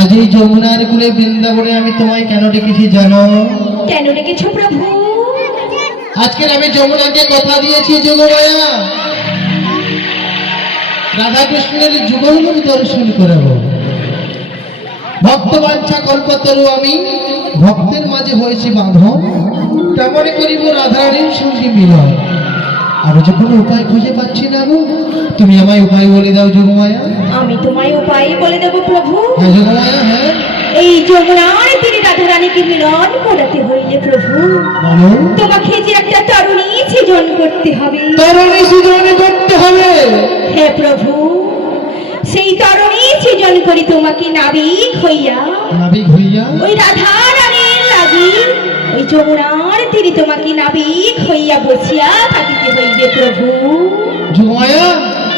आज এই যমুনার কূলে বৃন্দাবনে আমি তোমায় কেন ডেকেছি জানো? কেন ডেকেছো প্রভু? আজকে আমি যমুনাকে কথা দিয়েছি যোগমায়া রাধা কৃষ্ণের যুগল দর্শন করাবো। ভক্ত বাঞ্ছা কল্পতরু আমি ভক্তের মাঝে হয়েছি বাঁধন, তেমনি করিব রাধারানীর সঙ্গে মিলন। আর যখন উপায় খুঁজে পাচ্ছি না গো, তুমি আমায় উপায় বলে দাও যোগমায়া। আমি তোমায় উপায় বলে দেব প্রভু। হ্যাঁ যোগমায়া, হ্যাঁ। এই যমুনার তীরে রাধারানীকে মিলন করাতে হইলে প্রভু তোমাকে যে একটা তরুণী সৃজন করতে হবে। তরুণী সৃজন করতে হবে? হ্যাঁ প্রভু, সেই তরুণী সৃজন করি তোমাকে নাবিক হইয়া ওই রাধারানীর লাগি ওই যমুনার তীরে তোমাকে নাবিক হইয়া বসিয়া থাকিতে হইবে প্রভু। যোগমায়া?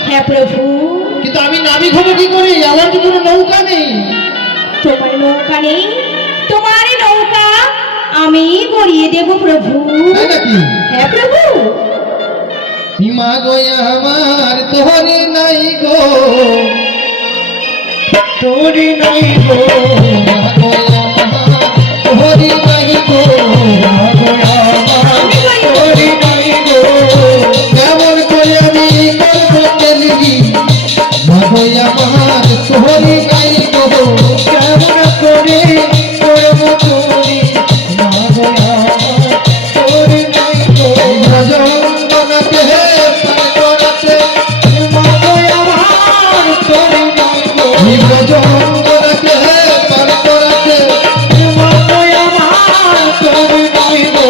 হ্যাঁ প্রভু। কিন্তু আমি নাবিক হবো কি করে? আমার তো কোনো নৌকা নেই। তোমার নৌকা নেই? তোমার নৌকা আমি গড়িয়ে দেব প্রভু। হ্যাঁ প্রভু। মা গো আমার তোরে নাই গো, তোরে নাই গো, মা গো আমার তোরে নাই গো, মা গো আমার তোরে নাই গো, কেমন করে আমি করবো চলবি, মা গো আমার তোরে নাই গো, কেমন করে করবো চলি, মা গো আমার তোরে নাই গো, ভজনকে পার করাতে মা গো আমার তোরে নাই গো, ভজনকে পার করাতে মা গো আমার তোরে নাই গো,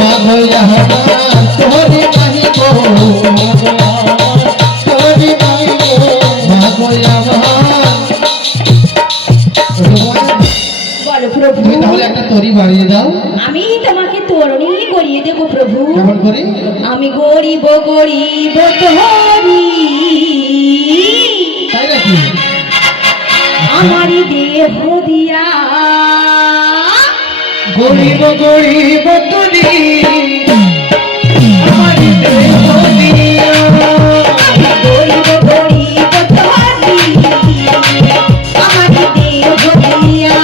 মা গো আমার তোরে নাই গো, মা গো আমার তোরে নাই গো, মা গো আমার। বলো প্রভু। তুমি তাহলে একটা তরি বাড়িয়ে দাও। আমি তোমাকে তরুণী গড়িয়ে দেব প্রভু। কেমন করে? আমি গড়িব গড়িব তরি, তাই নাকি? আমারই দেহ দিয়া গড়িব গড়িব তরি, আমারই দেহ দিয়া গড়িব গড়িব তরি, আমারই দেহ দিয়া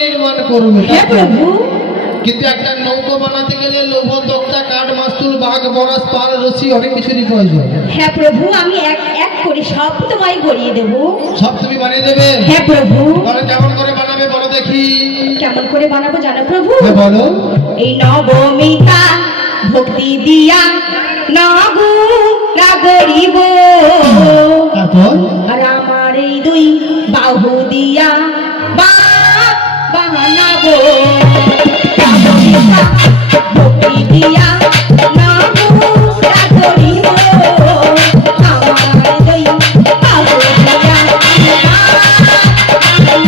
নির্মাণ করবে, তাই হ্যাঁ তো? প্রভু। কিন্তু একটা নৌকো বানাতে গেলে লৌহ, তক্তা, কাঠ, মাস্তুল, বাঘ, বরাস, পাল, রশি অনেক কিছুরই প্রয়োজন। হ্যাঁ প্রভু, আমি এক এক করে সব তোমায় গড়িয়ে দেবো। সব তুমি বানিয়ে দেবে? হ্যাঁ প্রভু। তাহলে কেমন করে বানাবে বলো দেখি। কেমন করে বানাবো জানো প্রভু? হ্যাঁ বলো। এই নবমিতা ভক্তি দিয়া নাগু না গরিব, তারপর আর আমার এই দুই বাহু দিয়া বানাবো। নবমিতা ভক্তি দিয়া নাগু না গরিব, আমার দুই বাহু দিয়া বানাবো।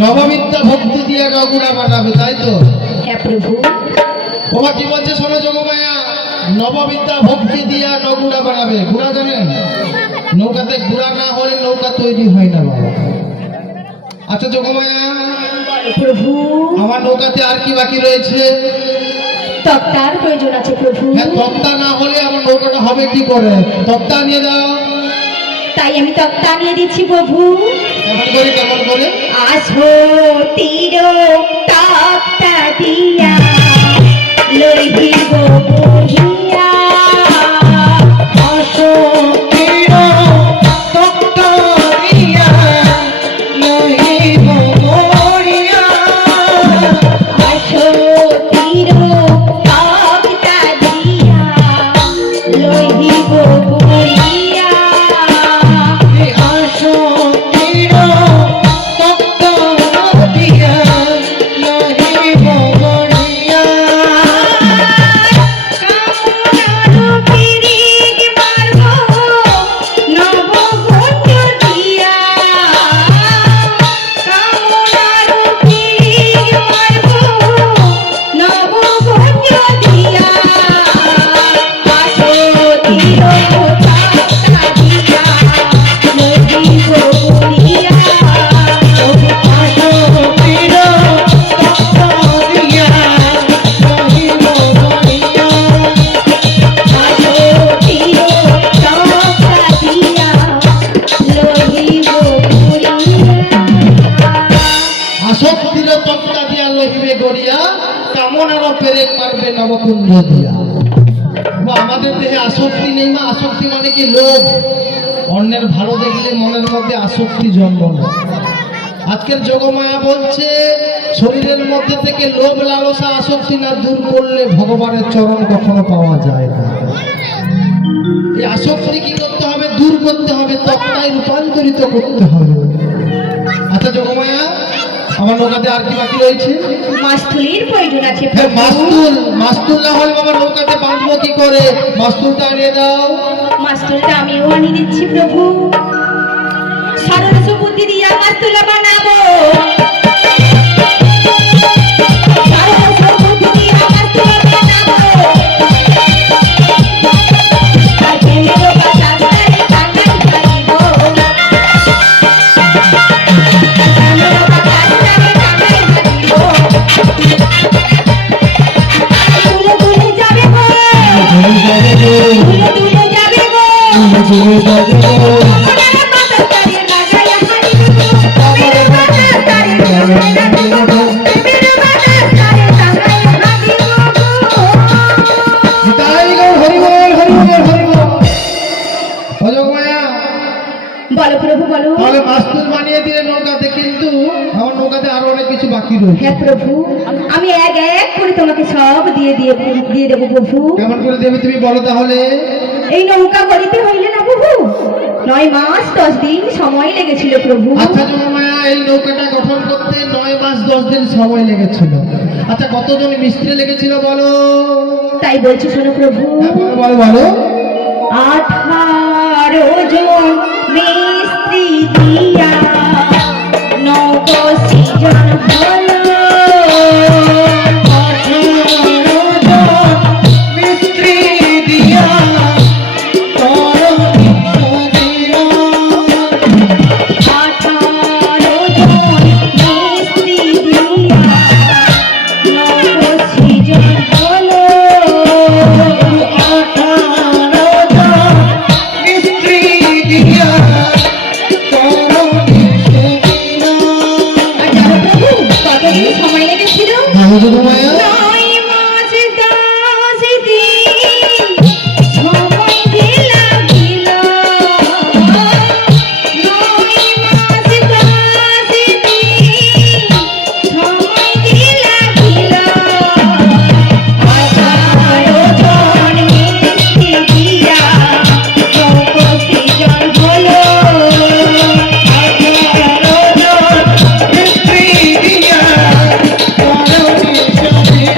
নববিদ্যা ভক্তি দিয়ে নগুড়া বানাবে, তাই তো? হ্যাঁ প্রভু। বাবা কি বলছে শোনো যোগমায়া, নববিদ্যা ভক্তি দিয়া নগুড়া বানাবে। ঘোড়া জানেন? নৌকাতে ঘোড়া না হলে নৌকা তৈরি হয় না বাবা। আচ্ছা যোগমায়া, প্রভু আমার নৌকাতে আর কি বাকি রয়েছে? তক্তার প্রয়োজন আছে প্রভু। হ্যাঁ, তক্তা না হলে আমার নৌকাটা হবে কি করে? তক্তা নিয়ে দাও। তাই আমি তক্তা নিয়ে দিচ্ছি প্রভু। কেমন করে কেমন করে? আসো তীর তক্তা দিয়া লইব বহিয়া, আসো তীর তক্তা দিয়া লইব বহিয়া। আসো তীর তক্তা দিয়া লইব বহিয়া, আসো তীর তক্তা দিয়া লইব বহিয়া। কামনার পিরিগ মারবো নবগঞ্জ দিয়া, কামনার পিরিগ মারবো নবগঞ্জ দিয়া, আসো তীর তক্তা দিয়া লইব বহিয়া, আসো তীর তক্তা দিয়া লইব বহিয়া। আসো তীর তক্তা দিয়া লইব বহিয়া। আসক্তির তক্তা দিয়া লইবে গড়িয়া, কামনার পেরেক মারবে নবকুঞ্জ দিয়া। বা আমাদের দেহে আসক্তি নেই মা। আসক্তি মানে কি? লোভ। অন্যের ভালো দেখলে মনের মধ্যে আসক্তি জন্ম নেয়। আজকের যোগমায়া বলছে শরীরের মধ্যে থেকে লোভ, লালসা, আসক্তি না দূর করলে ভগবানের চরণ কখনো পাওয়া যায় না। এই আসক্তি কি করতে হবে? দূর করতে হবে, তক্তায় রূপান্তরিত করতে হবে। আচ্ছা যোগমায়া, আমার নৌকাতে আর কি বাকি রয়েছে? মাস্তুলির প্রয়োজন আছে হ্যাঁ, প্রভু। মাস্তুল। মাস্তুল না হলে আমার নৌকাতে বাঁধবো কি করে? মাস্তুলটা আনিয়ে দাও। মাস্তুলটা আমিও আনিয়ে দিচ্ছি প্রভু। সরস বুদ্ধি দিয়া মাস্তুল বানাবো, সরস বুদ্ধি দিয়া মাস্তুল বানাবো। আর প্রেমের বাতাসে টাঙ্গাই ধরিব, প্রেমের বাতাসে টাঙ্গাই ধরিব। দুলে দুলে যাবে গো, দুলে দুলে যাবে গো। আমার বাতাসে লাগাইয়া হারিব, প্রেমের বাতাসে লাগাইয়া হারিব, প্রেমের বাতাসে লাগাইয়া হারিব গো। তাই গো, হরি বল, হরি বল, হরি বল। ও যোগমায়া, বলো প্রভু বলো। তাহলে মাস্তুল বানিয়ে দিলে নৌকাতে, কিন্তু আমার নৌকাতে আরো অনেক কিছু বাকি রয়েছে। হ্যাঁ প্রভু, আমি এক এক করে তোমাকে সব দিয়ে দেবো প্রভু। কেমন করে দেবে তুমি বলো তাহলে? এই নৌকা গড়িতে হইলে না প্রভু, 9 মাস 10 দিন সময় লেগেছিল প্রভু। আচ্ছা যোগমায়া, এই নৌকাটা গঠন করতে 9 মাস 10 দিন সময় লেগেছিল। আচ্ছা কতজন মিস্ত্রি লেগেছিল বলো? তাই বলছি শোনো প্রভু। হ্যাঁ, বলো বলো বলো। 18 জন মিস্ত্রি দিয়া নৌকো সৃজন হলো। 18 জন মিস্ত্রি দিয়া তরণী সাজিয়া। 18 জন মিস্ত্রি দিয়া নৌকো সৃজন হলো। 18 জন মিস্ত্রি দিয়া তরণী সাজিয়া। আর জানো প্রভু কতদিন সময় লেগেছিল? হ্যাঁ যোগমায়া। 9 মাস 10 দিন সময় যে লাগিল। 9 মাস 10 দিন সময় যে লাগিল। 18 জন মিস্ত্রি দিয়া নৌকো সৃজন হলো। 18 জন মিস্ত্রি দিয়া তরণী সাজিয়া।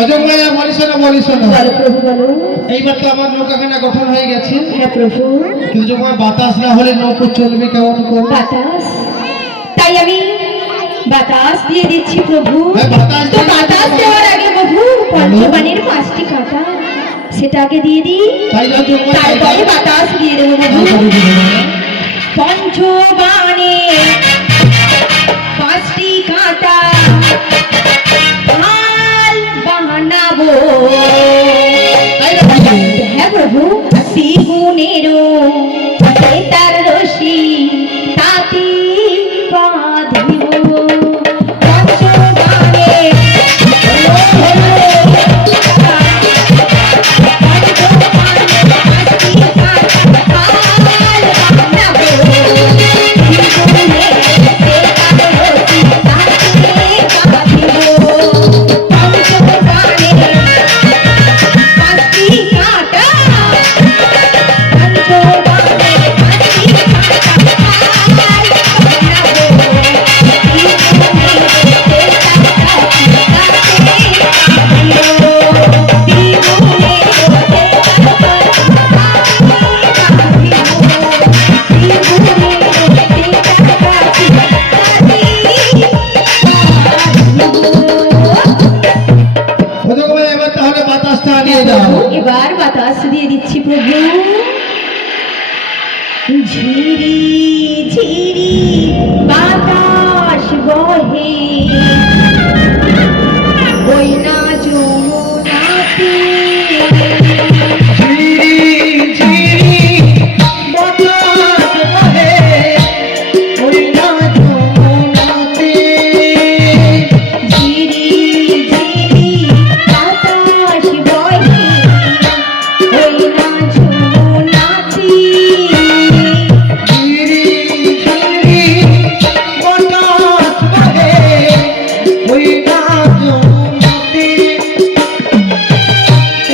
অযোগ্যয়া বলিস না বলিস না। বলো প্রভু বলো। এইবার তো আমার নৌকাখানা গঠন হয়ে গেছে, হ্যাঁ প্রভু। কিন্তু যখন বাতাস না হলে নৌকো চলবে কেমন করে? বাতাস, তাই আমি বাতাস দিয়ে দিচ্ছি প্রভু। হ্যাঁ, বাতাস তো দিয়ে বাতাস দিচ্ছি। দেওয়ার আগে প্রভু পঞ্চবাণীর 5টি কাঁটা সেটা আগে দিয়ে দিই, তাই যাও যোগমায়া, তাই তারপরে যাও। বাতাস দিয়ে দেবো প্রভু। তাই করো যোগমায়া। পঞ্চবাণে 5টি কাঁটা ভাল বানাবো। তাই নাকি? হ্যাঁ প্রভু। দ্বিগুণেরও তার রশি তাতে বাঁধিব। পঞ্চবাণে যোগমায়া, এবার তাহলে বাতাসটা নিয়ে যাও। এবার বাতাস দিয়ে দিচ্ছি প্রভু। ঝিরি ঝিরি বাতাস বহে ওই না যমুনাতে। ঝিরি ঝিরি বাতাস বহে ওই না যমুনাতে। ঝিরি ঝিরি বাতাস বহে ওই না যমুনাতে। ঝিরি ঝিরি বাতাস বহে ওই না যমুনাতে।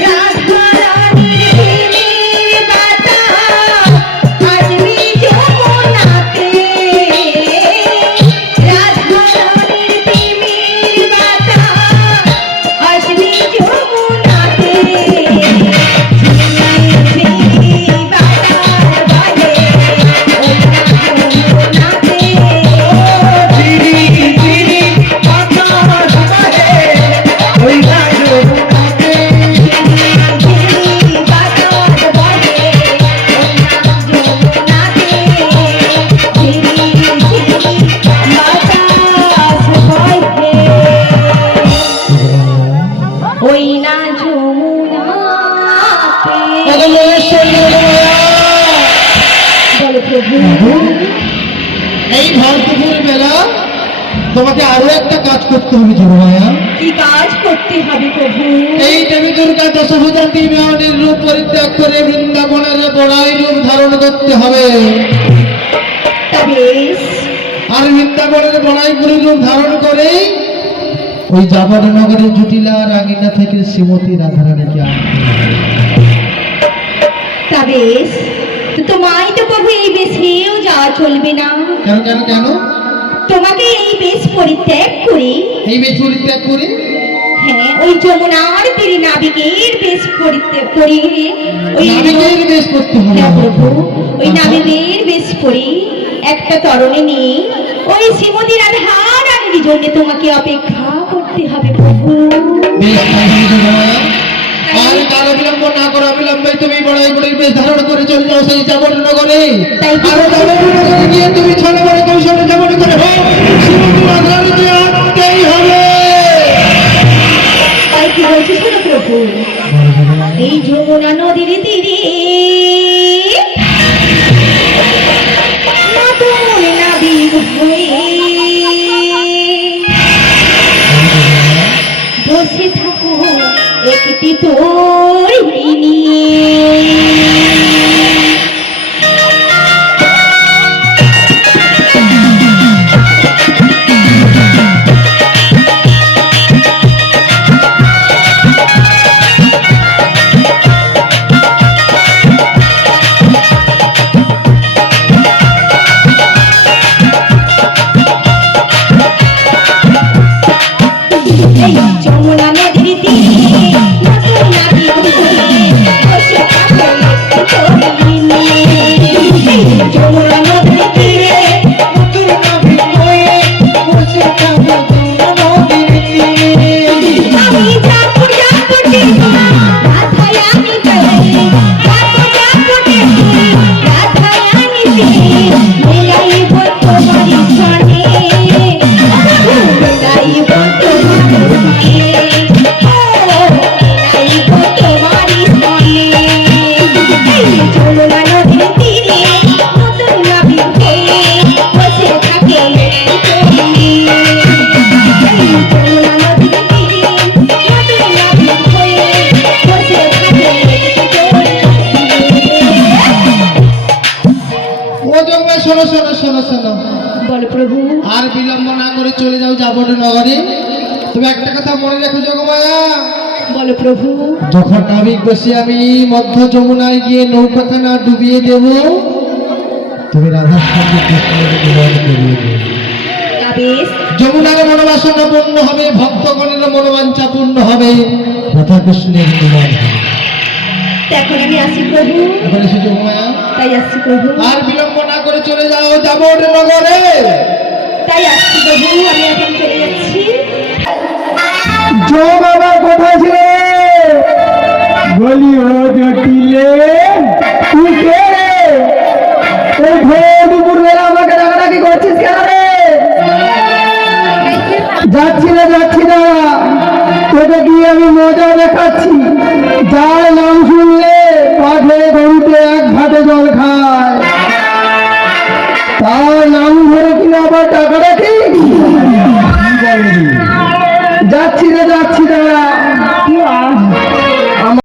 রাধা রানীর প্রেমের বাতাস আসবে যমুনাতে। রাধা রানীর প্রেমের বাতাস আসবে যমুনাতে। ঝিরি ঝিরি বাতাস বহে ওই না যমুনাতে। ঝিরি ঝিরি বাতাস বহে ওই না যমুনাতে। ওই না যমুনাতে। বলো প্রভু। এই ভারতপুর মেলা তোমাকে আরো একটা কাজ করতে হবে যোগমায়া। কি কাজ করতে হবে প্রভু? এই দেবী দুর্গা দশভুজা ত্রিবেণীর রূপ পরিত্যাগ করে বৃন্দাবনের বড়াই রূপ ধারণ করতে হবে। তা বেশ, আর বৃন্দাবনের বড়াই গুরু রূপ ধারণ করে ওই জাবান নগরের জুটিলা রাঙিনা থেকে শ্রীমতী রাধারানীকে আনতে হবে। তা বেশ, তো তোমায় তো প্রভু এই বেশেও যাওয়া চলবে না। কেন কেন কেন? তোমাকে এই বেশ পরিত্যাগ করে, এই বেশ পরিত্যাগ করে? হ্যাঁ, ওই যমুনার তীরে নাবিকের বেশ পরিত্যাগ করে, ওই নাবিকের বেশ করতে হবে। হ্যাঁ প্রভু, ওই নাবিকের বেশ করে একটা তরণী নিয়ে ওই শ্রীমতী রাধা রানীর জন্য তোমাকে অপেক্ষা করতে হবে প্রভু। বেশ তাই হবে যোগমায়া। আর কাল বিলম্ব না করো, অবিলম্বে তুমি বড়াই বড়ির বেশ ধারণ করে চলে যাও সেই যাবর নগরে। তাই কি আর যাবর নগরে গিয়ে তুমি ছলে বড় কৌশলে যাবর করে হোক শ্রীমতী রাধা রানীকে আনতেই হবে। তাই কি বলছি শোনো প্রভু, এই যমুনা নদীর তীরে নতুন নাবিক হয়ে বসে থাকো একটি তরী নিয়ে। এই যমুনা নদীর তীরে নতুন নাবিক হয়ে বসে থাকো একটি তরী নিয়ে। এই যমুনা নদীর তীরে নতুন নাবিক হয়ে বসে থাকো নদীর তীরে। আমি যাবো যাবো দেখি রাধায় আমি যাই, যাবো যাবো দেখি রাধায় আমি যাই, মেলাইব তোমারি সনে, মেলাইব তোমারি সনে, মেলাইব তোমারি সনে। এই যমুনা নদীর তীরে নতুন নাবিক হয়ে বসে থাকে একটি তরী নিয়ে। এই যমুনা নদীর তীরে নতুন নাবিক হয়ে বসে থাকে একটি তরী নিয়ে। ও যোগমায়া শোনো শোনো শোনো শোনো, বল প্রভু। আর বিলম্ব না করে চলে যাও যাবর নগরে। তুমি একটা কথা মনে রেখো যোগমায়া, বল প্রভু। যখন নাবিক বসে আমি মধ্য যমুনায় গিয়ে নৌকাখানা ডুবিয়ে দেব, তুমি রাধার সঙ্গে কৃষ্ণের মিলন করিয়ে দেবে। তা বেশ, যমুনার মনোবাসনা পূর্ণ হবে, ভক্তগণের মনোবাঞ্ছা পূর্ণ হবে, রাধা কৃষ্ণের মিলন হবে। তা এখন আমি আসি প্রভু। এখন এসে যোগমায়া, তাই আসছি প্রভু, আর বিলম্ব না করে চলে যাও যাবর নগরে। তাই আসছি প্রভু, আমি এখন চলে যাচ্ছি। জো বাবা কোথায় ছিলে? বলি ও জটিলে, তুই কে রে? এই ভোর দুপুর বেলা আমাকে ডাকাডাকি করছিস কেন রে? যাচ্ছি না, তোকে দিয়ে আমি মজা দেখাচ্ছি। যার নাম শুনলে পাঠে গরুতে এক ঘাটে জল খায়, তার নাম ধরে কিনা আবার টাকা রাখি।